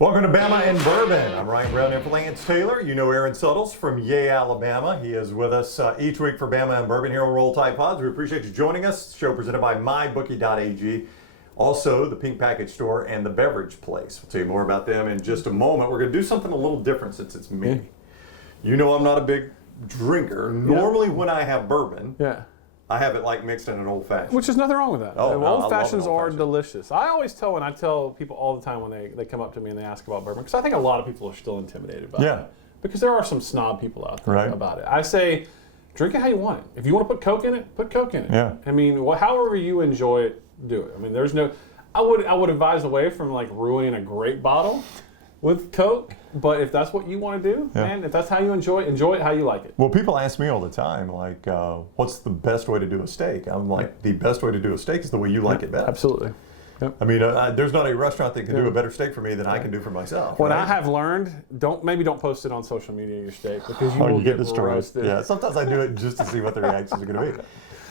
Welcome to Bama and Bourbon. I'm Ryan Brown in for Lance Taylor. You know Aaron Suttles from Yea, Alabama. He is with us each week for Bama and Bourbon here on Roll Tide Pods. We appreciate you joining us. Show presented by MyBookie.ag. Also, the Pink Package Store and the Beverage Place. We'll tell you more about them in just a moment. We're going to do something a little different since it's me. You know I'm not a big drinker. Normally when I have bourbon, I have it like mixed in an old fashioned. Which is nothing wrong with that. Oh, no, old fashions are delicious. I always tell people all the time when they come up to me and they ask about bourbon, because I think a lot of people are still intimidated by it. Because there are some snob people out there about it. I say, drink it how you want it. If you want to put Coke in it, put Coke in it. Yeah. I mean, however you enjoy it, do it. I mean, there's no. I would advise away from like ruining a great bottle with Coke, but if that's what you want to do, man, if that's how you enjoy it how you like it. Well, people ask me all the time, like, what's the best way to do a steak? I'm like, the best way to do a steak is the way you like it best. Absolutely. Yep. I mean, there's not a restaurant that can do a better steak for me than I can do for myself. What I have learned, don't post it on social media, your steak, because you will get destroyed. Roasted. Yeah, sometimes I do it just to see what the reactions are going to be.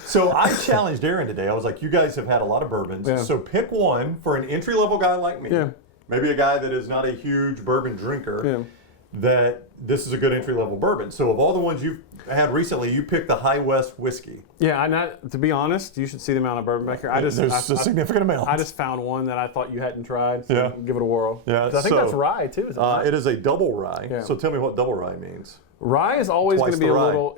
So I challenged Aaron today. I was like, you guys have had a lot of bourbons, so pick one for an entry-level guy like me. Yeah. Maybe a guy that is not a huge bourbon drinker, that this is a good entry-level bourbon. So of all the ones you've had recently, you picked the High West whiskey. Yeah, to be honest, you should see the amount of bourbon back here. There's a significant amount. I just found one that I thought you hadn't tried, so give it a whirl. Yeah, I think that's rye, too. It is a double rye. Yeah. So tell me what double rye means. Rye is always going to be a little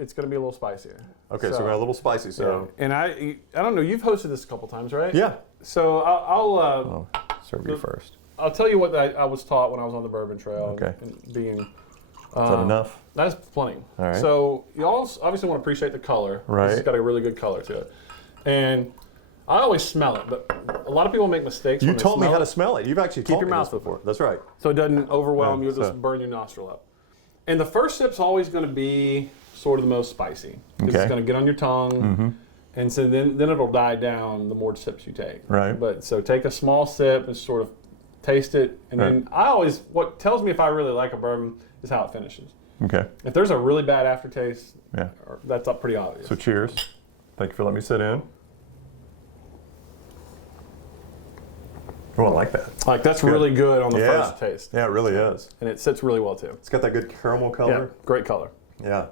spicier. Okay, so we're a little spicy. So, and I don't know. You've hosted this a couple times, right? Yeah. So I'll serve you first. I'll tell you what I was taught when I was on the bourbon trail. Okay. Is that enough? That is plenty. All right. So you obviously want to appreciate the color. Right. It's got a really good color to it, and I always smell it, but a lot of people make mistakes. You told me how to smell it. You've actually keep told your me mouth this before. That's right. So it doesn't overwhelm you. It'll just burn your nostril up. And the first sip's always going to be sort of the most spicy. Because it's going to get on your tongue. And so then it'll die down the more sips you take. Right. But so take a small sip and sort of taste it. And then what tells me if I really like a bourbon is how it finishes. Okay. If there's a really bad aftertaste, that's pretty obvious. So cheers. Thank you for letting me sit in. Oh, I like that. Like, that's really good on the first taste. Yeah, it really is. And it sits really well, too. It's got that good caramel color. Yeah, great color. Yeah,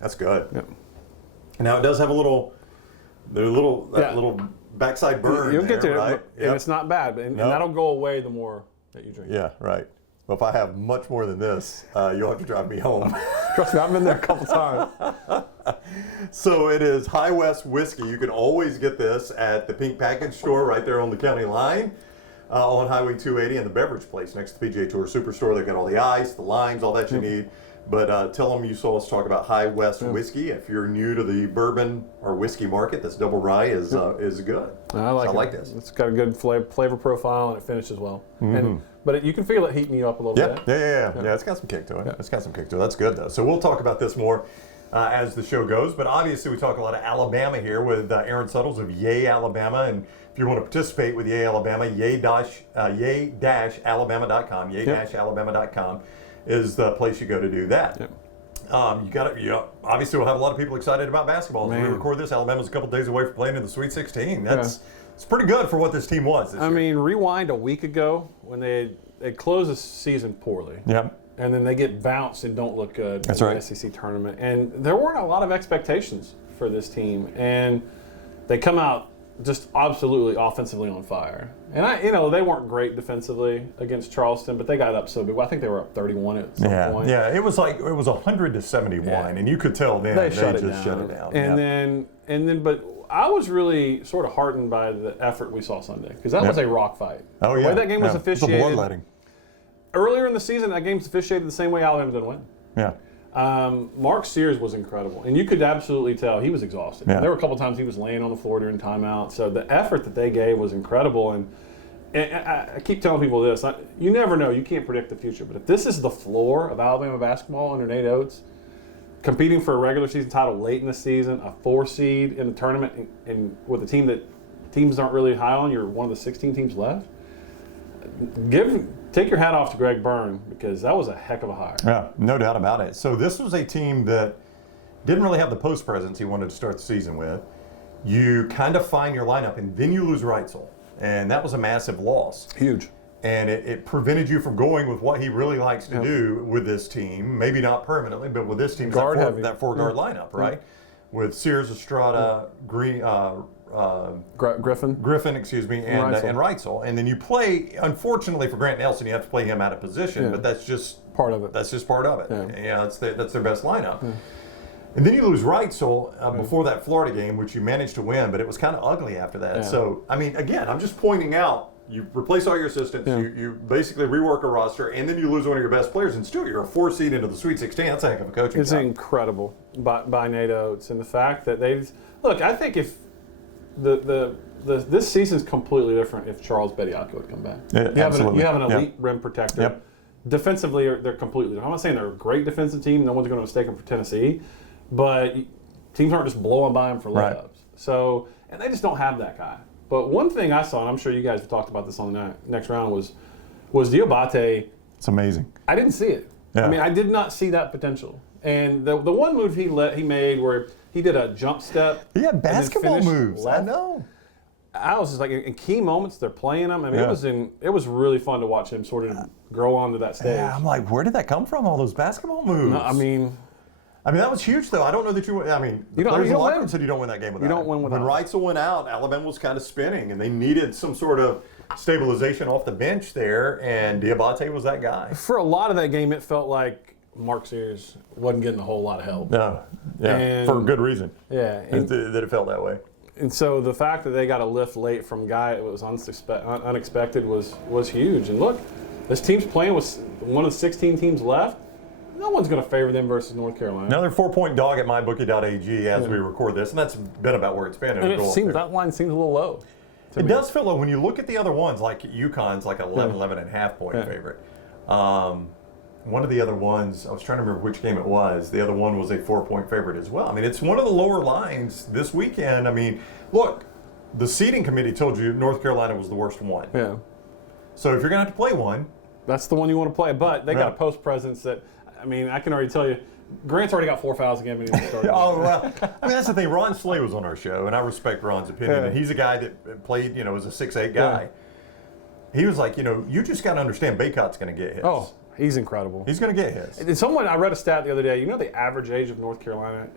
that's good. Yeah. Now, it does have a little backside burn. You'll get there, right? And it's not bad. And that'll go away the more that you drink. Yeah, right. Well, if I have much more than this, you'll have to drive me home. Trust me, I've been there a couple times. So it is High West whiskey. You can always get this at the Pink Package Store right there on the county line. On Highway 280 and the Beverage Place next to PGA Tour Superstore. They've got all the ice, the limes, all that you need. But tell them you saw us talk about High West whiskey. If you're new to the bourbon or whiskey market, this double rye is good. I like this. It's got a good flavor profile and it finishes well. But you can feel it heating you up a little bit. Yeah, it's got some kick to it. It's got some kick to it. That's good, though. So we'll talk about this more as the show goes. But obviously, we talk a lot of Alabama here with Aaron Suttles of Yea, Alabama. And if you want to participate with Yea, Alabama, yea-alabama.com. Yea-alabama.com is the place you go to do that. Obviously, we'll have a lot of people excited about basketball. As we record this, Alabama's a couple days away from playing in the Sweet 16. It's pretty good for what this team was this year. I mean, rewind a week ago when they closed the season poorly. Yep. And then they get bounced and don't look good in the SEC tournament. And there weren't a lot of expectations for this team. And they come out just absolutely offensively on fire. And they weren't great defensively against Charleston, but they got up so big. Well, I think they were up 31 at some point. Yeah, it was 100-71, and you could tell then they just shut it down. And then, but I was really sort of heartened by the effort we saw Sunday, because that was a rock fight. Oh, yeah. The way that game was officiated. It was a bloodletting. Earlier in the season, that game was officiated the same way Alabama didn't win. Yeah. Mark Sears was incredible, and you could absolutely tell he was exhausted. Yeah. There were a couple times he was laying on the floor during timeout. So the effort that they gave was incredible. And I keep telling people this: you never know, you can't predict the future. But if this is the floor of Alabama basketball under Nate Oates, competing for a regular season title late in the season, a 4 seed in the tournament, and with a team that teams aren't really high on, you're one of the 16 teams left. Take your hat off to Greg Byrne, because that was a heck of a hire. Yeah, no doubt about it. So this was a team that didn't really have the post presence he wanted to start the season with. You kind of find your lineup, and then you lose Reitzel, and that was a massive loss. Huge. And it prevented you from going with what he really likes to do with this team. Maybe not permanently, but with this team, that four-guard lineup, right? With Sears, Estrada, Griffin, and Reitzel. And then you play, unfortunately for Grant Nelson, you have to play him out of position, but that's just part of it. That's just part of it. That's their best lineup. And then you lose Reitzel before that Florida game, which you managed to win, but it was kind of ugly after that. So, I mean, again, I'm just pointing out, you replace all your assistants, you basically rework a roster, and then you lose one of your best players, and still you're a 4 seed into the Sweet 16. That's a heck of a coaching job. It's incredible by Nate Oates, and the fact that look, I think if this season's completely different if Charles Bediako would come back. You have an elite rim protector. Defensively, they're completely different. I'm not saying they're a great defensive team. No one's going to mistake them for Tennessee, but teams aren't just blowing by them for layups. So, and they just don't have that guy. But one thing I saw, and I'm sure you guys have talked about this on the next round, was Diabate. It's amazing. I didn't see it. I mean, I did not see that potential. And the one move he made where he did a jump step. He had basketball moves. Left. I know. I was just like, in key moments, they're playing him. I mean, it was really fun to watch him sort of grow onto that stage. Yeah, I'm like, where did that come from? All those basketball moves. No, I mean, that was huge, though. I don't know that you. I mean, the players in the locker room said you don't win that game without. You don't win without. When Reitzel went out, Alabama was kind of spinning, and they needed some sort of stabilization off the bench there, and Diabate was that guy. For a lot of that game, it felt like Mark Sears wasn't getting a whole lot of help. No, for good reason. Yeah, that it felt that way. And so the fact that they got a lift late from a guy that was unexpected was huge. And look, this team's playing with one of the 16 teams left. No one's going to favor them versus North Carolina. Another 4-point dog at mybookie.ag as we record this, and that's been about where it's been. And that line seems a little low. It does feel low when you look at the other ones, like UConn's like 11.5 point favorite. One of the other ones, I was trying to remember which game it was. The other one was a 4-point favorite as well. I mean, it's one of the lower lines this weekend. I mean, look, the seeding committee told you North Carolina was the worst one. Yeah. So if you're going to have to play one, that's the one you want to play. But they got a post presence that, I mean, I can already tell you, Grant's already got 4 fouls again when he started. Oh, well, I mean, that's the thing. Ron Slay was on our show, and I respect Ron's opinion. And he's a guy that played, as a 6'8" guy. He was like, you just got to understand Baycott's going to get his. Oh, he's incredible. He's going to get his. And I read a stat the other day. The average age of North Carolina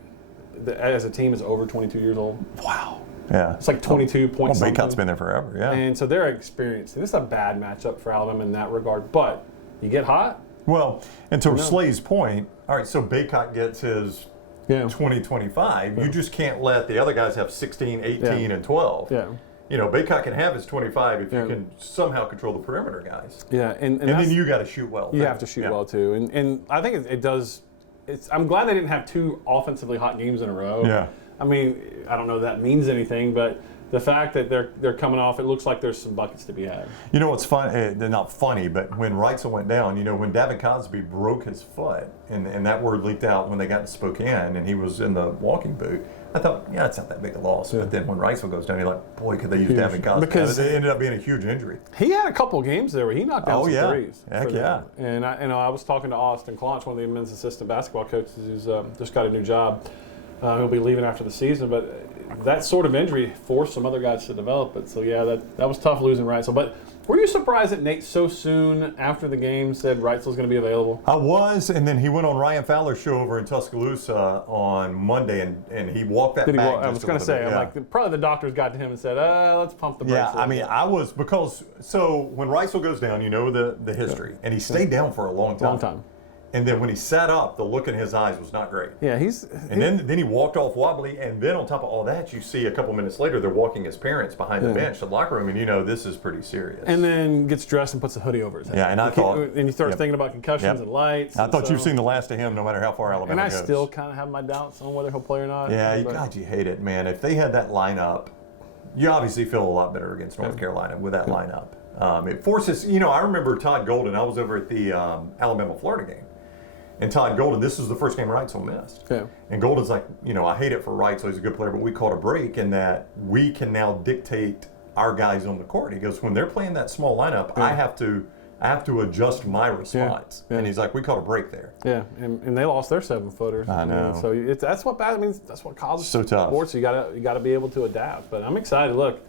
as a team is over 22 years old. Wow. Yeah. It's like 22 points. Well, Baycott's been there forever, yeah. And so they're experienced. And this is a bad matchup for Alabama in that regard. But you get hot. Well, and to Slay's point, all right, so Baycott gets his 20-25. You just can't let the other guys have 16, 18, and 12. Yeah. Baycott can have his 25 if you can somehow control the perimeter guys. Yeah, and then you got to shoot well. You have to shoot well too, and I think it does. I'm glad they didn't have 2 offensively hot games in a row. Yeah. I mean, I don't know if that means anything, but the fact that they're coming off, it looks like there's some buckets to be had. You know what's funny? They're not funny, but when Reitzel went down, when David Cosby broke his foot, and that word leaked out when they got to Spokane, and he was in the walking boot. I thought, it's not that big a loss. Yeah. But then when Reitzel goes down, you're like, boy, could they use David Cosby? Because it ended up being a huge injury. He had a couple of games there where he knocked down some threes. Heck yeah. And I was talking to Austin Clonch, one of the men's assistant basketball coaches who's just got a new job. He'll be leaving after the season, but that sort of injury forced some other guys to develop it. So, that was tough losing Reitzel. But were you surprised that Nate so soon after the game said Reitzel's going to be available? I was, and then he went on Ryan Fowler's show over in Tuscaloosa on Monday, and he walked that back. I was going to say, I'm like, probably the doctors got to him and said, let's pump the brakes. Yeah, I mean, I was, because, so when Reitzel goes down, the history, and he stayed down for a long time. And then when he sat up, the look in his eyes was not great. Yeah, then he walked off wobbly, and then on top of all that, you see a couple minutes later they're walking his parents behind the bench, the locker room, and this is pretty serious. And then gets dressed and puts a hoodie over his head. Yeah, and I thought, and you start thinking about concussions and lights. I thought you've seen the last of him, no matter how far Alabama goes. And I still kind of have my doubts on whether he'll play or not. Yeah, God, you hate it, man. If they had that lineup, you obviously feel a lot better against North Carolina with that lineup. It forces, I remember Todd Golden. I was over at the Alabama-Florida game. And Todd Golden, this is the first game Reitzel missed. Yeah. And Golden's like, I hate it for Reitzel. He's a good player, but we caught a break in that we can now dictate our guys on the court. He goes, when they're playing that small lineup, I have to adjust my response. And he's like, we caught a break there. Yeah, and they lost their 7-footers. I know. So that's what causes so tough. sports. You gotta be able to adapt. But I'm excited. Look,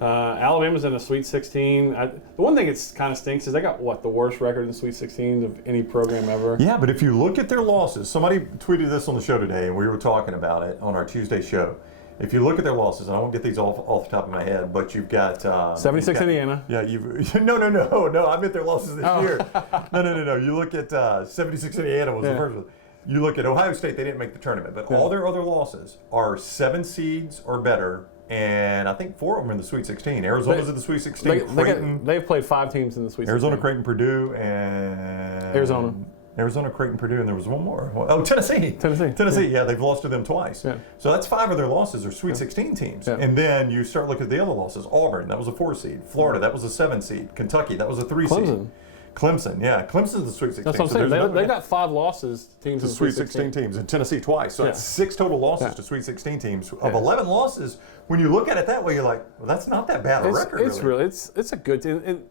Alabama's in a Sweet 16. The one thing it kind of stinks is they got, the worst record in the Sweet 16 of any program ever. Yeah, but if you look at their losses, somebody tweeted this on the show today, and we were talking about it on our Tuesday show. If you look at their losses, and I won't get these off the top of my head, but you've got 76 Indiana. Yeah, no. I meant their losses this year. No. You look at 76 Indiana was the first one. You look at Ohio State; they didn't make the tournament, but all their other losses are 7 seeds or better, and I think 4 of them are in the Sweet 16. Arizona's in the Sweet 16. They've played 5 teams in the Sweet 16. Arizona, Creighton, Purdue, and Arizona, Creighton, Purdue, and there was one more. Oh, Tennessee. Yeah, they've lost to them twice. Yeah. So that's 5 of their losses are Sweet 16 teams. Yeah. And then you start looking at the other losses. Auburn, that was a 4 seed. Florida, that was a 7 seed. Kentucky, that was a 3 seed. Clemson, yeah. Clemson's the Sweet 16. That's what I'm saying. They got 5 losses teams to in Sweet 16 teams, and Tennessee twice. So that's 6 total losses to Sweet 16 teams. Of 11 losses, when you look at it that way, you're like, well, that's not that bad a record. It's a good team. And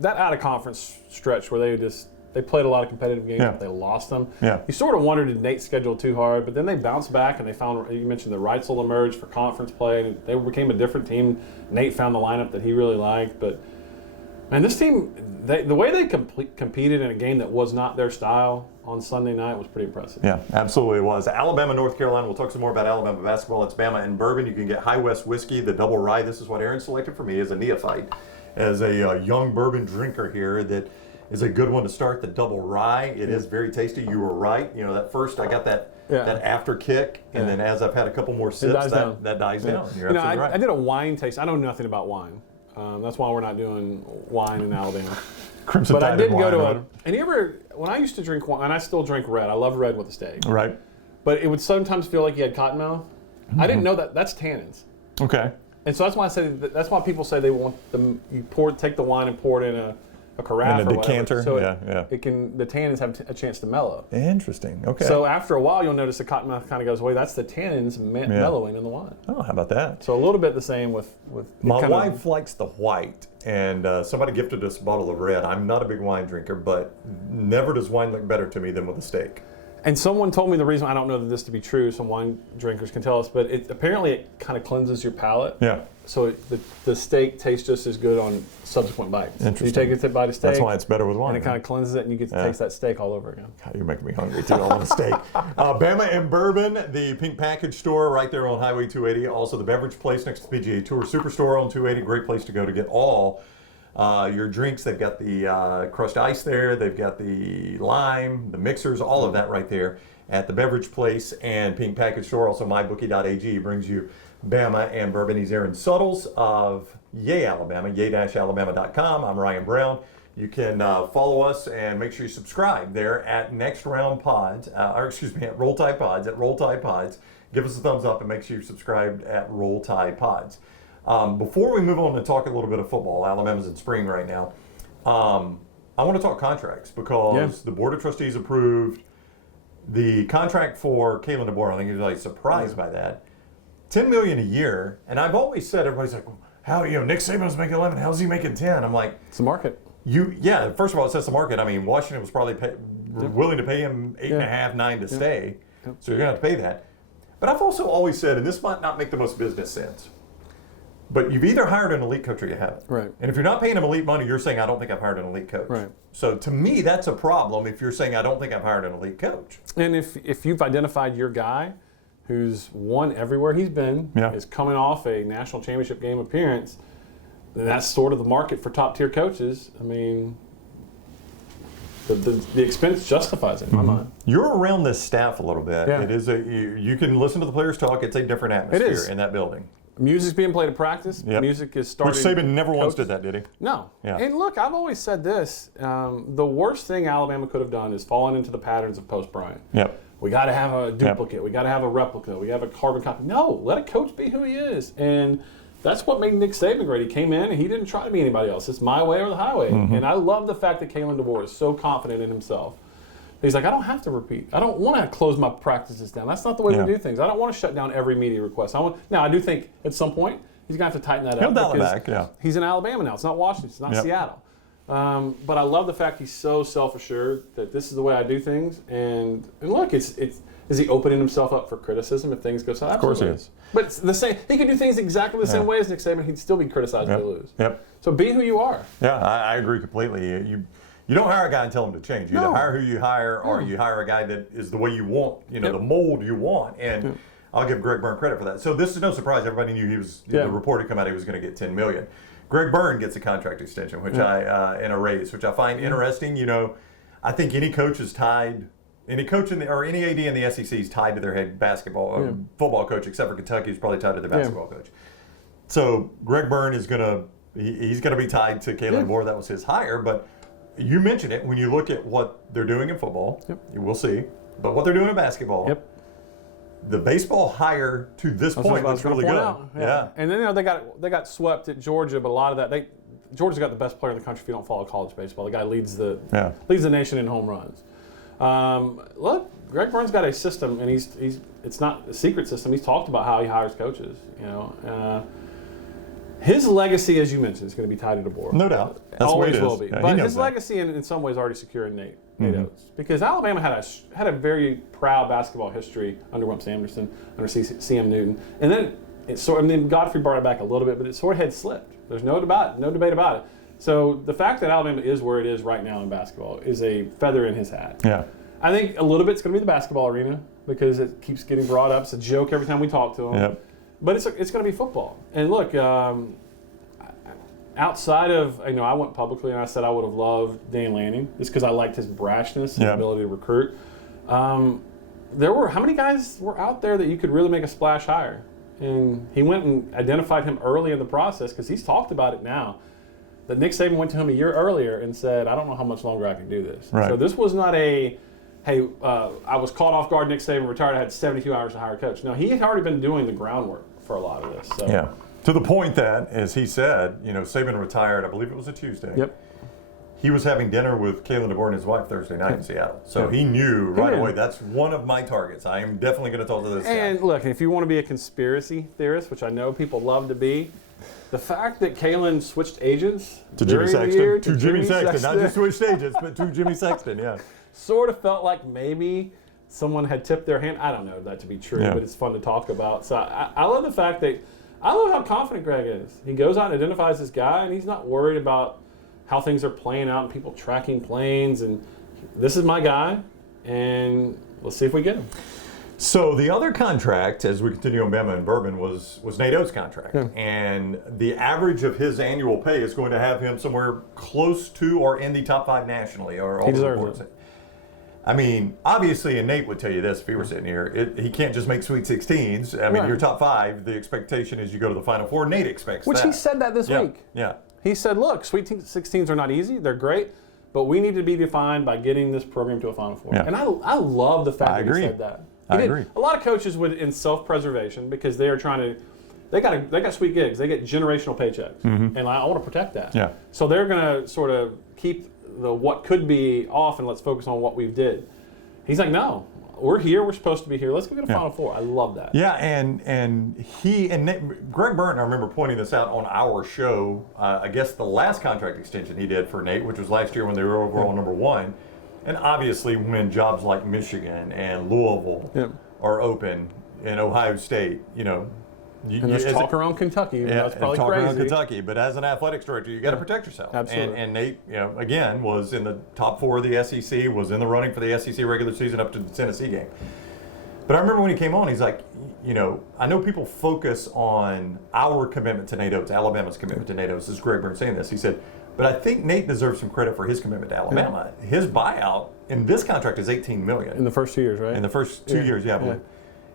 that out of conference stretch where they played a lot of competitive games, but they lost them. Yeah. You sort of wondered, did Nate schedule too hard? But then they bounced back, and they found, you mentioned the Reitzel emerged for conference play, and they became a different team. Nate found the lineup that he really liked. But, man, this team, the way they competed in a game that was not their style on Sunday night was pretty impressive. Yeah, absolutely it was. Alabama, North Carolina. We'll talk some more about Alabama basketball. It's Bama and Bourbon. You can get High West whiskey, the Double Rye. This is what Aaron selected for me as a neophyte, as a young bourbon drinker here that is a good one to start, the Double Rye. It is very tasty. You were right. You know, that first I got that after kick, and then as I've had a couple more sips, that dies down. You're absolutely right. I did a wine taste. I know nothing about wine. That's why we're not doing wine in Alabama. Crimson but Tide I did go to wine. and you ever, when I used to drink wine, and I still drink red. I love red with a steak. Right. But it would sometimes feel like you had cottonmouth. Mm-hmm. I didn't know that. That's tannins. Okay. And so that's why I said that's why people say they want take the wine and pour it in a carafe in a decanter. So the tannins have a chance to mellow. Interesting. Okay. So after a while, you'll notice the cottonmouth kind of goes away. That's the tannins mellowing in the wine. Oh, how about that? So a little bit the same with my wife likes the white, and somebody gifted us a bottle of red. I'm not a big wine drinker, but never does wine look better to me than with a steak. And someone told me the reason, I don't know this to be true, some wine drinkers can tell us, but apparently it kind of cleanses your palate. Yeah. So the steak tastes just as good on subsequent bites. Interesting. You take a bite of steak. That's why it's better with wine. And it kind of cleanses it, and you get to taste that steak all over again. God, you're making me hungry, too. I want a steak. Bama and Bourbon, the Pink Package store right there on Highway 280. Also the beverage place next to the PGA Tour Superstore on 280. Great place to go to get all your drinks. They've got the crushed ice there. They've got the lime, the mixers, all of that right there at the beverage place and Pink Package store. Also mybookie.ag brings you Bama and Bourbon. He's Aaron Suttles of Yay Alabama, yay-alabama.com. I'm Ryan Brown. You can follow us and make sure you subscribe there at Next Round Pods, at Roll Tide Pods, Give us a thumbs up and make sure you're subscribed at Roll Tide Pods. Before we move on and talk a little bit of football, Alabama's in spring right now, I want to talk contracts because the Board of Trustees approved the contract for Kalen DeBoer. I think he was like surprised by that. $10 million a year, and I've always said, everybody's like, how, Nick Saban's making 11, how's he making 10? I'm like, it's the market. First of all, it says the market. I mean, Washington was probably willing to pay him 8.5, 9 to stay, so you're going to have to pay that. But I've also always said, and this might not make the most business sense, but you've either hired an elite coach or you haven't. Right. And if you're not paying him elite money, you're saying, I don't think I've hired an elite coach. Right. So to me, that's a problem if you're saying, I don't think I've hired an elite coach. And if you've identified your guy who's won everywhere he's been, is coming off a national championship game appearance, then that's sort of the market for top-tier coaches. I mean, the expense justifies it in my mind. You're around this staff a little bit. Yeah. It is you can listen to the players talk. It's a different atmosphere in that building. Music's being played at practice. Yep. Music is starting. Which Saban never once did that, did he? No. Yeah. And look, I've always said this. The worst thing Alabama could have done is fallen into the patterns of post-Bryant. Yep. We got to have a duplicate. Yep. We got to have a replica. We have a carbon copy. No, let a coach be who he is. And that's what made Nick Saban great. He came in and he didn't try to be anybody else. It's my way or the highway. Mm-hmm. And I love the fact that Kalen DeBoer is so confident in himself. He's like, I don't have to repeat. I don't want to close my practices down. That's not the way we do things. I don't want to shut down every media request. Now, I do think at some point he's going to have to tighten that up. He'll dial it back, he's in Alabama now. It's not Washington. It's not Seattle. But I love the fact he's so self-assured that this is the way I do things. And look, it's Is he opening himself up for criticism if things go south? Of course he is. But it's the same. He could do things exactly the same way as Nick Saban. He'd still be criticized if they lose. Yep. So be who you are. Yeah, I agree completely. You don't hire a guy and tell him to change. You either hire who you hire, or you hire a guy that is the way you want, the mold you want. And I'll give Greg Byrne credit for that. So this is no surprise. Everybody knew he was. The report had come out he was going to get $10 million. Greg Byrne gets a contract extension, which and a raise, which I find interesting. I think any coach is tied. Any coach or any AD in the SEC is tied to their head basketball or football coach, except for Kentucky, who's probably tied to their basketball coach. So Greg Byrne is he's gonna be tied to Kalen DeBoer. That was his hire, but you mentioned it when you look at what they're doing in football. You will see, but what they're doing in basketball. The baseball hire to this point looks really good. Yeah. And then they got swept at Georgia, but a lot of that Georgia's got the best player in the country if you don't follow college baseball. The guy leads the nation in home runs. Look, Greg Byrne's got a system, and it's not a secret system. He's talked about how he hires coaches. His legacy, as you mentioned, is going to be tied to DeBoer. No doubt. That's always the way it will is. be. Yeah, but his legacy, in some ways, already secure in Nate Oates, because Alabama had a very proud basketball history under Wimp Sanderson, under C.M. Newton, and then Godfrey brought it back a little bit, but it sort of had slipped. There's no debate about it. So the fact that Alabama is where it is right now in basketball is a feather in his hat. Yeah. I think a little bit's going to be the basketball arena because it keeps getting brought up. It's a joke every time we talk to them. Yep. But it's going to be football. And look, outside of, I went publicly and I said I would have loved Dan Lanning just because I liked his brashness, his ability to recruit. How many guys were out there that you could really make a splash hire? And he went and identified him early in the process because he's talked about it now. That Nick Saban went to him a year earlier and said, I don't know how much longer I can do this. Right. So this was not I was caught off guard, Nick Saban retired, I had 72 hours to hire a coach. No, he had already been doing the groundwork for a lot of this. So. Yeah. To the point that, as he said, Saban retired, I believe it was a Tuesday. Yep. He was having dinner with Kalen DeBoer and his wife Thursday night in Seattle. So he knew right away, that's one of my targets. I am definitely going to talk to this guy. And look, if you want to be a conspiracy theorist, which I know people love to be, the fact that Kalen switched agents to Jimmy Sexton, to Jimmy Sexton, not just switched agents, but to Jimmy Sexton, sort of felt like maybe someone had tipped their hand. I don't know that to be true, but it's fun to talk about. So I love the fact that I love how confident Greg is. He goes out and identifies this guy, and he's not worried about how things are playing out and people tracking planes. And this is my guy, and let's see if we get him. So the other contract, as we continue on Bama and Bourbon, was Nate Oates' contract. And the average of his annual pay is going to have him somewhere close to or in the top 5 nationally. Or all he deserves it. I mean, obviously, and Nate would tell you this if he were sitting here, he can't just make Sweet 16s. I mean, you're top 5. The expectation is you go to the Final Four. Nate expects that. Which he said that this week. Yeah. He said, look, Sweet 16s are not easy. They're great. But we need to be defined by getting this program to a Final Four. And I love the fact that he said that. I agree. A lot of coaches would, in self-preservation, because they are trying to, they got sweet gigs. They get generational paychecks, and I want to protect that. Yeah. So they're going to sort of keep the what could be off, and let's focus on what we've did. He's like, no, we're here. We're supposed to be here. Let's go get a Final Four. I love that. Yeah, and he and Greg Byrne, I remember pointing this out on our show. I guess the last contract extension he did for Nate, which was last year when they were overall number 1. And obviously, when jobs like Michigan and Louisville are open, and Ohio State, and there's talk around Kentucky. That's probably talk crazy. Around Kentucky, but as an athletics director, you got to protect yourself. Absolutely. And Nate, again, was in the top 4 of the SEC, was in the running for the SEC regular season up to the Tennessee game. But I remember when he came on, he's like, I know people focus on our commitment to Nate Oates, Alabama's commitment to Nate Oates. This is Greg Byrne saying this. He said, but I think Nate deserves some credit for his commitment to Alabama. His buyout in this contract is $18 million. In the first 2 years, right? In the first 2 years, I believe.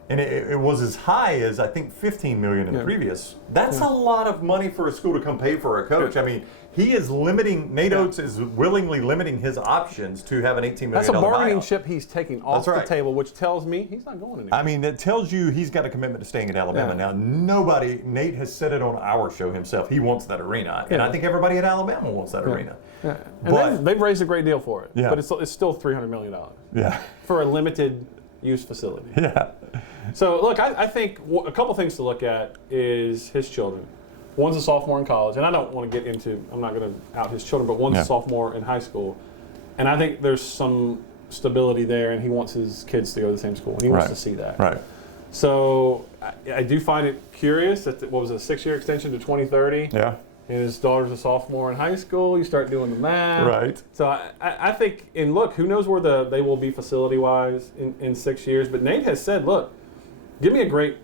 And it was as high as, I think, $15 million in the previous. That's a lot of money for a school to come pay for a coach. I mean, he is limiting, Nate Oates is willingly limiting his options to have an $18 million That's a bargaining buyout. chip he's taking off the table, which tells me he's not going anywhere. I mean, that tells you he's got a commitment to staying at Alabama. Now, Nate has said it on our show himself. He wants that arena. And I think everybody at Alabama wants that arena. Yeah. And they've raised a great deal for it. But it's still $300 million. For a limited use facility. So, look, I think a couple things to look at is his children. One's a sophomore in college, and I don't want to get into, I'm not going to out his children, but one's a sophomore in high school. And I think there's some stability there, and he wants his kids to go to the same school. And he wants to see that. Right. So I do find it curious that what was it, a 6-year extension to 2030? Yeah. And his daughter's a sophomore in high school. You start doing the math. Right. So I think, and look, who knows where they will be facility-wise in 6 years. But Nate has said, look, give me a great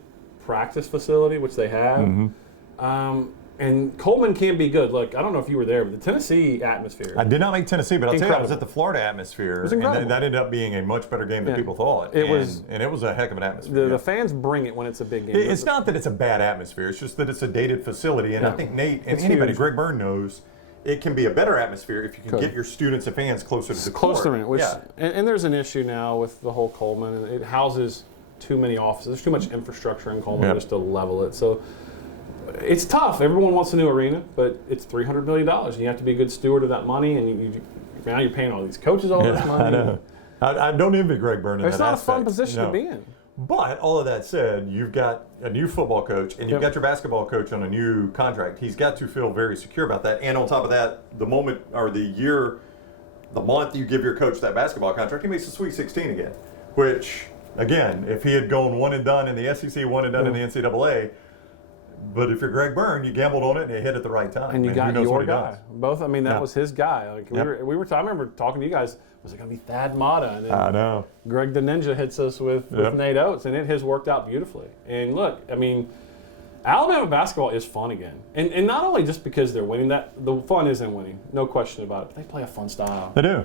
practice facility, which they have. Mm-hmm. And Coleman can be good. Look, I don't know if you were there, but the Tennessee atmosphere. I did not make Tennessee, but I'll tell you, I was at the Florida atmosphere. It was incredible. And that ended up being a much better game than people thought. And it was a heck of an atmosphere. The fans bring it when it's a big game. It's not that it's a bad atmosphere. It's just that it's a dated facility. And I think Nate and anybody, Greg Byrne knows, it can be a better atmosphere if you can get your students and fans closer to the court. Closer to it. And there's an issue now with the whole Coleman. It houses too many offices. There's too much infrastructure in Coleman just to level it. So it's tough. Everyone wants a new arena, but it's $300 million. And you have to be a good steward of that money. And now you're paying all these coaches all this money. I know. I don't envy Greg Byrne in that It's not aspect. a fun position to be in. But all of that said, you've got a new football coach and you've got your basketball coach on a new contract. He's got to feel very secure about that. And on top of that, the moment or the month you give your coach that basketball contract, he makes the Sweet 16 again. Which, again, if he had gone one and done in the SEC, one and done in the NCAA, but if you're Greg Byrne, you gambled on it and it hit at the right time. And you got your guy. Does. Both. I mean, that was his guy. Like I remember talking to you guys. Was it going to be Thad Matta? And then I know. Greg the Ninja hits us with Nate Oates, and it has worked out beautifully. And look, I mean, Alabama basketball is fun again, and not only just because they're winning. That the fun is in winning, no question about it. But they play a fun style. They do.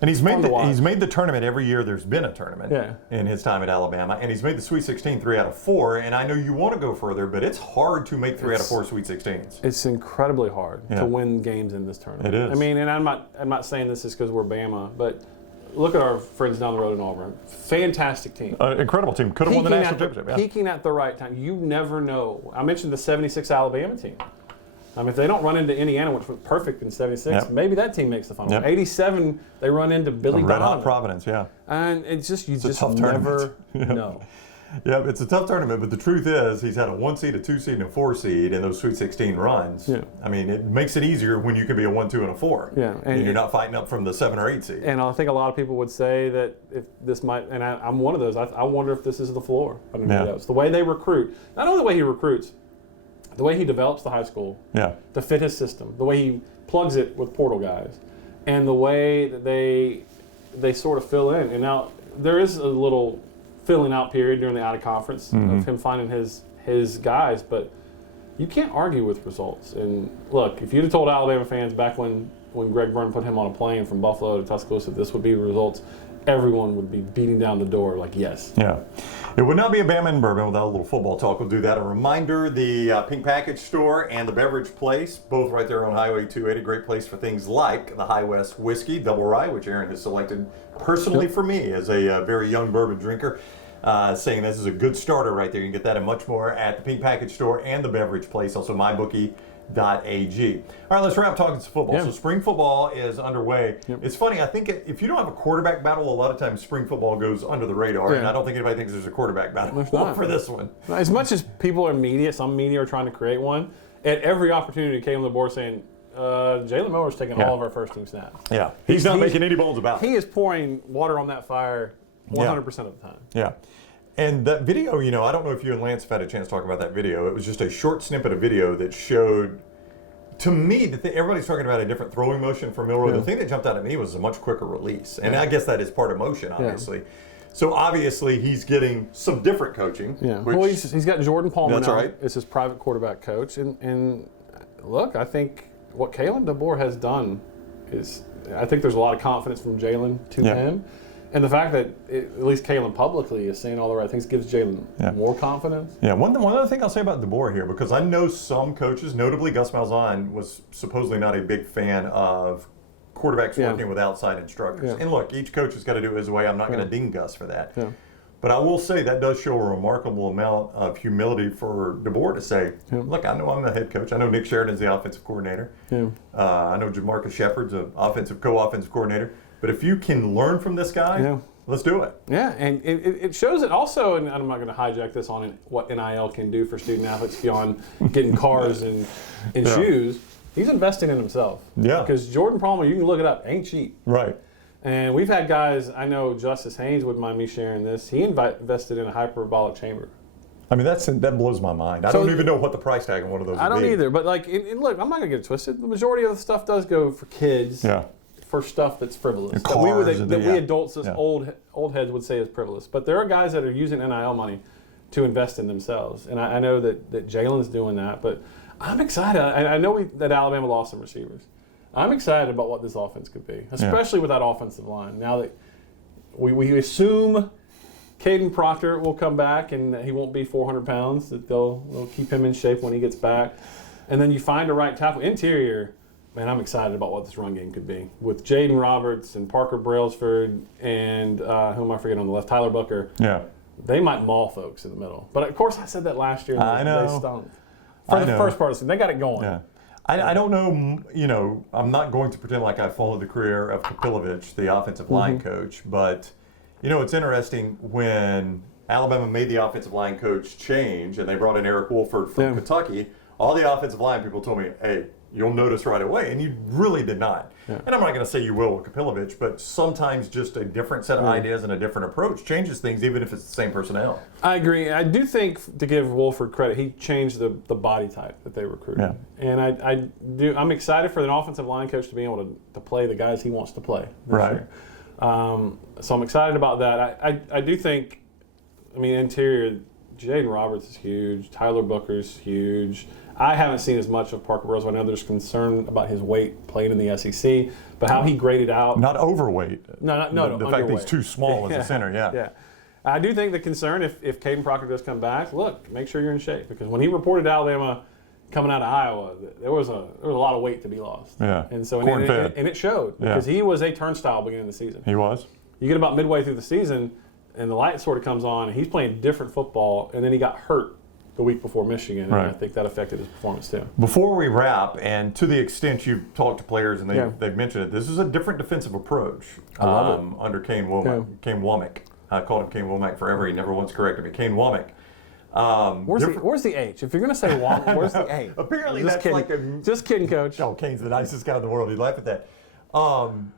And he's made the tournament every year there's been a tournament in his time at Alabama. And he's made the Sweet 16 3 out of 4. And I know you want to go further, but it's hard to make 3 out of 4 Sweet 16s. It's incredibly hard to win games in this tournament. It is. I mean, and I'm not saying this is because we're Bama, but look at our friends down the road in Auburn. Fantastic team. Incredible team. Could have won the national championship. Peaking at the right time. You never know. I mentioned the 76 Alabama team. If they don't run into Indiana, which was perfect in 76, maybe that team makes the final. 87, they run into Billy Donovan. Red Hot Providence, And it's just, you just never know. Yeah, it's a tough tournament, but the truth is he's had a 1 seed, a 2 seed, and a 4 seed in those Sweet 16 runs. Yeah. I mean, it makes it easier when you can be a 1, 2, and a 4. Yeah. And you're not fighting up from the 7 or 8 seed. And I think a lot of people would say that if this might, and I'm one of those, I wonder if this is the floor. It's the way they recruit. Not only the way he recruits, the way he develops the high school to fit his system, the way he plugs it with portal guys, and the way that they sort of fill in. And now there is a little filling out period during the out of conference of him finding his guys, but you can't argue with results. And look, if you'd have told Alabama fans back when Greg Byrne put him on a plane from Buffalo to Tuscaloosa, this would be the results, everyone would be beating down the door like, yes. Yeah. It would not be a Bama and Bourbon without a little football talk. We'll do that. A reminder, the Pink Package Store and the Beverage Place, both right there on Highway 280. Great place for things like the High West Whiskey Double Rye, which Aaron has selected personally for me as a very young bourbon drinker. Saying this is a good starter right there. You can get that and much more at the Pink Package Store and the Beverage Place, also mybookie.ag. All right, let's wrap talking football. So spring football is underway. It's funny, I think if you don't have a quarterback battle, a lot of times spring football goes under the radar, and I don't think anybody thinks there's a quarterback battle for this one. As much as people are some media are trying to create one, at every opportunity came on the board saying, Jalen Miller's taking all of our first team snaps. Yeah, he's not making any bones about it. He is pouring water on that fire 100% of the time. Yeah. And that video, I don't know if you and Lance have had a chance to talk about that video. It was just a short snippet of video that showed, to me, everybody's talking about a different throwing motion for Milroy. The thing that jumped out at me was a much quicker release. And I guess that is part of motion, obviously. So obviously he's getting some different coaching. Yeah. Well, he's got Jordan Palmer now. Right. It's his private quarterback coach. And look, I think what Kalen DeBoer has done is, I think there's a lot of confidence from Jalen to him. And the fact that at least Kalen publicly is saying all the right things gives Jalen more confidence. Yeah, one other thing I'll say about DeBoer here, because I know some coaches, notably Gus Malzahn, was supposedly not a big fan of quarterbacks working with outside instructors. And look, each coach has got to do it his way. I'm not going to ding Gus for that. But I will say that does show a remarkable amount of humility for DeBoer to say, look, I know I'm the head coach. I know Nick Sheridan's the offensive coordinator. I know Jamarcus Shepard's an co-offensive coordinator. But if you can learn from this guy, let's do it. Yeah, and it shows it also, and I'm not going to hijack this on what NIL can do for student athletes beyond getting cars and shoes. He's investing in himself. Yeah. Because Jordan Palmer, you can look it up, ain't cheap. Right. And we've had guys, I know Justice Haynes wouldn't mind me sharing this. He invested in a hyperbolic chamber. I mean, that blows my mind. I don't even know what the price tag on one of those would be. I don't either. But like, and look, I'm not gonna get it twisted. The majority of the stuff does go for kids. Yeah. For stuff that's frivolous. That we adults, as old heads would say is frivolous. But there are guys that are using NIL money to invest in themselves. And I know that Jalen's doing that. But I'm excited. I know that Alabama lost some receivers. I'm excited about what this offense could be, especially with that offensive line. Now that we assume Caden Proctor will come back and he won't be 400 pounds, that they'll keep him in shape when he gets back. And then you find a right tackle. Interior, man, I'm excited about what this run game could be. With Jaden Roberts and Parker Brailsford and who am I forgetting on the left? Tyler Booker. Yeah. They might maul folks in the middle. But of course I said that last year. I know. They stunk. For the first part of the season, they got it going. Yeah. I don't know, I'm not going to pretend like I followed the career of Kapilovich, the offensive line coach, but, it's interesting when Alabama made the offensive line coach change and they brought in Eric Wolford from Kentucky, all the offensive line people told me, hey, you'll notice right away, and you really did not. Yeah. And I'm not going to say you will with Kapilovich, but sometimes just a different set of ideas and a different approach changes things, even if it's the same personnel. I agree. I do think, to give Wolford credit, he changed the body type that they recruited. Yeah. And I'm excited for an offensive line coach to be able to play the guys he wants to play this year. So I'm excited about that. I do think, interior, Jaden Roberts is huge. Tyler Booker's huge. I haven't seen as much of Parker Brailsford. I know there's concern about his weight playing in the SEC, but how he graded out. Not overweight. No, the fact that he's too small as a center, Yeah. I do think the concern, if Caden Proctor does come back, look, make sure you're in shape. Because when he reported to Alabama coming out of Iowa, there was a lot of weight to be lost. Yeah. And so and it showed. Because he was a turnstile beginning of the season. He was. You get about midway through the season, and the light sort of comes on, and he's playing different football, and then he got hurt the week before Michigan, and I think that affected his performance too. Before we wrap, and to the extent you've talked to players and they've mentioned it, this is a different defensive approach I love it. Under Kane Womack. Yeah. Kane Womack. I called him Kane Womack forever. He never once corrected me. Kane Womack. Where's the H? If you're going to say Womack, where's the A? Apparently just that's kidding. like a... Just kidding, Coach. Oh, Kane's the nicest guy in the world. He'd laugh at that.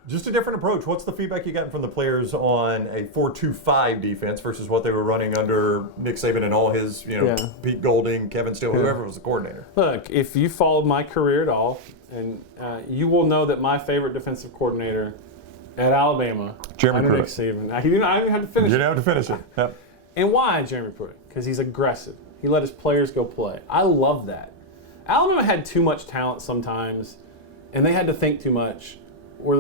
Just a different approach. What's the feedback you got from the players on a 4-2-5 defense versus what they were running under Nick Saban and all his, Pete Golding, Kevin Steele, whoever was the coordinator? Look, if you followed my career at all, and you will know that my favorite defensive coordinator at Alabama, Jeremy Nick Saban. I didn't even have to finish it. You didn't have to finish it. Yep. And why Jeremy Pruitt? Because he's aggressive. He let his players go play. I love that. Alabama had too much talent sometimes, and they had to think too much. Where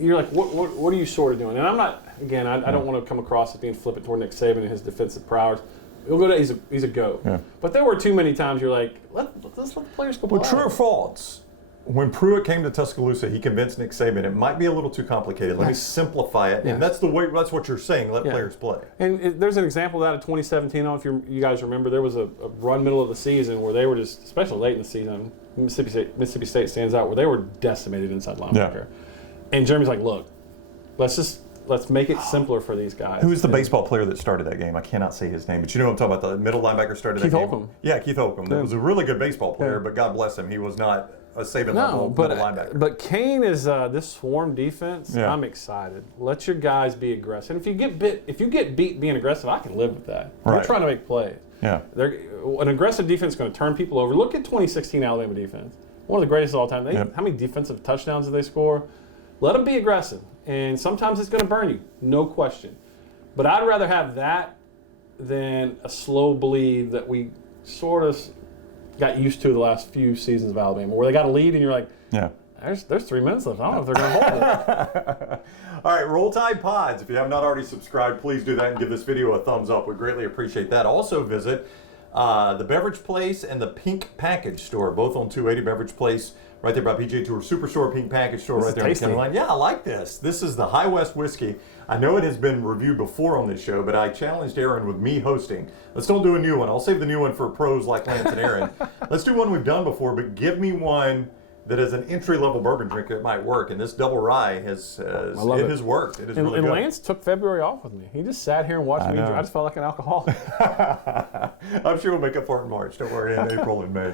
you're like, what are you sort of doing? And I'm not, again, I don't want to come across as being flippant toward Nick Saban and his defensive prowess. He's a GOAT. Yeah. But there were too many times you're like, let's let the players go play. Well, true or false? When Pruitt came to Tuscaloosa, he convinced Nick Saban it might be a little too complicated. Let me simplify it. Yes. And that's what you're saying. Let players play. And there's an example of that in 2017. I don't know if you guys remember. There was a run middle of the season where they were just, especially late in the season, Mississippi State stands out, where they were decimated inside linebacker. Yeah. And Jeremy's like, look, let's make it simpler for these guys. Who was the baseball player that started that game? I cannot say his name, but you know what I'm talking about. The middle linebacker started that game. Keith Holcomb. Yeah, Keith Holcomb. That was a really good baseball player, but God bless him, he was not a Saban level middle linebacker. But Kane is this swarm defense. Yeah. I'm excited. Let your guys be aggressive. And if you get beat being aggressive, I can live with that. We're trying to make plays. Yeah. An aggressive defense is going to turn people over. Look at 2016 Alabama defense. One of the greatest of all time. How many defensive touchdowns did they score? Let them be aggressive. And sometimes it's going to burn you, no question. But I'd rather have that than a slow bleed that we sort of got used to the last few seasons of Alabama, where they got a lead and you're like, there's 3 minutes left. I don't know if they're going to hold it. All right, Roll Tide Pods. If you have not already subscribed, please do that and give this video a thumbs up. We greatly appreciate that. Also visit the Beverage Place and the Pink Package Store, both on 280 Beverage Place, right there by PGA Tour Superstore, Pink Package Store, right there on the county line. Yeah, I like this. This is the High West whiskey. I know it has been reviewed before on this show, but I challenged Aaron with me hosting. Let's don't do a new one. I'll save the new one for pros like Lance and Aaron. Let's do one we've done before, but give me one that as an entry-level bourbon drinker, it might work. And this double rye has worked. It is really good. Lance took February off with me. He just sat here and watched me drink. I just felt like an alcoholic. I'm sure we'll make up for it in March. Don't worry, in April and May.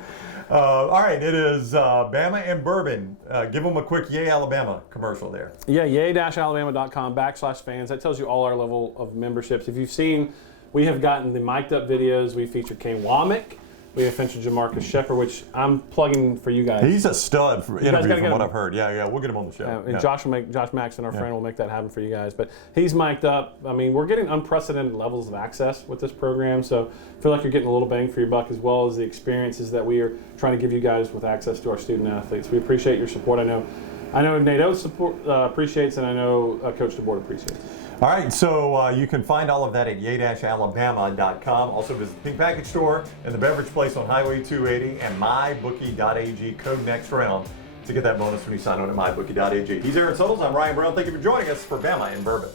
All right, it is Bama and Bourbon. Give them a quick Yay Alabama commercial there. Yeah, yay-alabama.com/fans. That tells you all our level of memberships. If you've seen, we have gotten the mic'd up videos. We featured Kane Womack. We have featured Jamarcus Shepard, which I'm plugging for you guys. He's a stud for interview from what I've heard. Yeah, we'll get him on the show. And Josh Maxson, our friend, will make that happen for you guys. But he's mic'd up. I mean, we're getting unprecedented levels of access with this program, so I feel like you're getting a little bang for your buck, as well as the experiences that we are trying to give you guys with access to our student athletes. We appreciate your support. I know Nato appreciates, and I know Coach DeBoer appreciates. All right, so you can find all of that at yay-alabama.com. Also visit the Pink Package Store and the Beverage Place on Highway 280 and mybookie.ag, code next round, to get that bonus when you sign on at mybookie.ag. He's Aaron Suttles. I'm Ryan Brown. Thank you for joining us for Bama and Bourbon.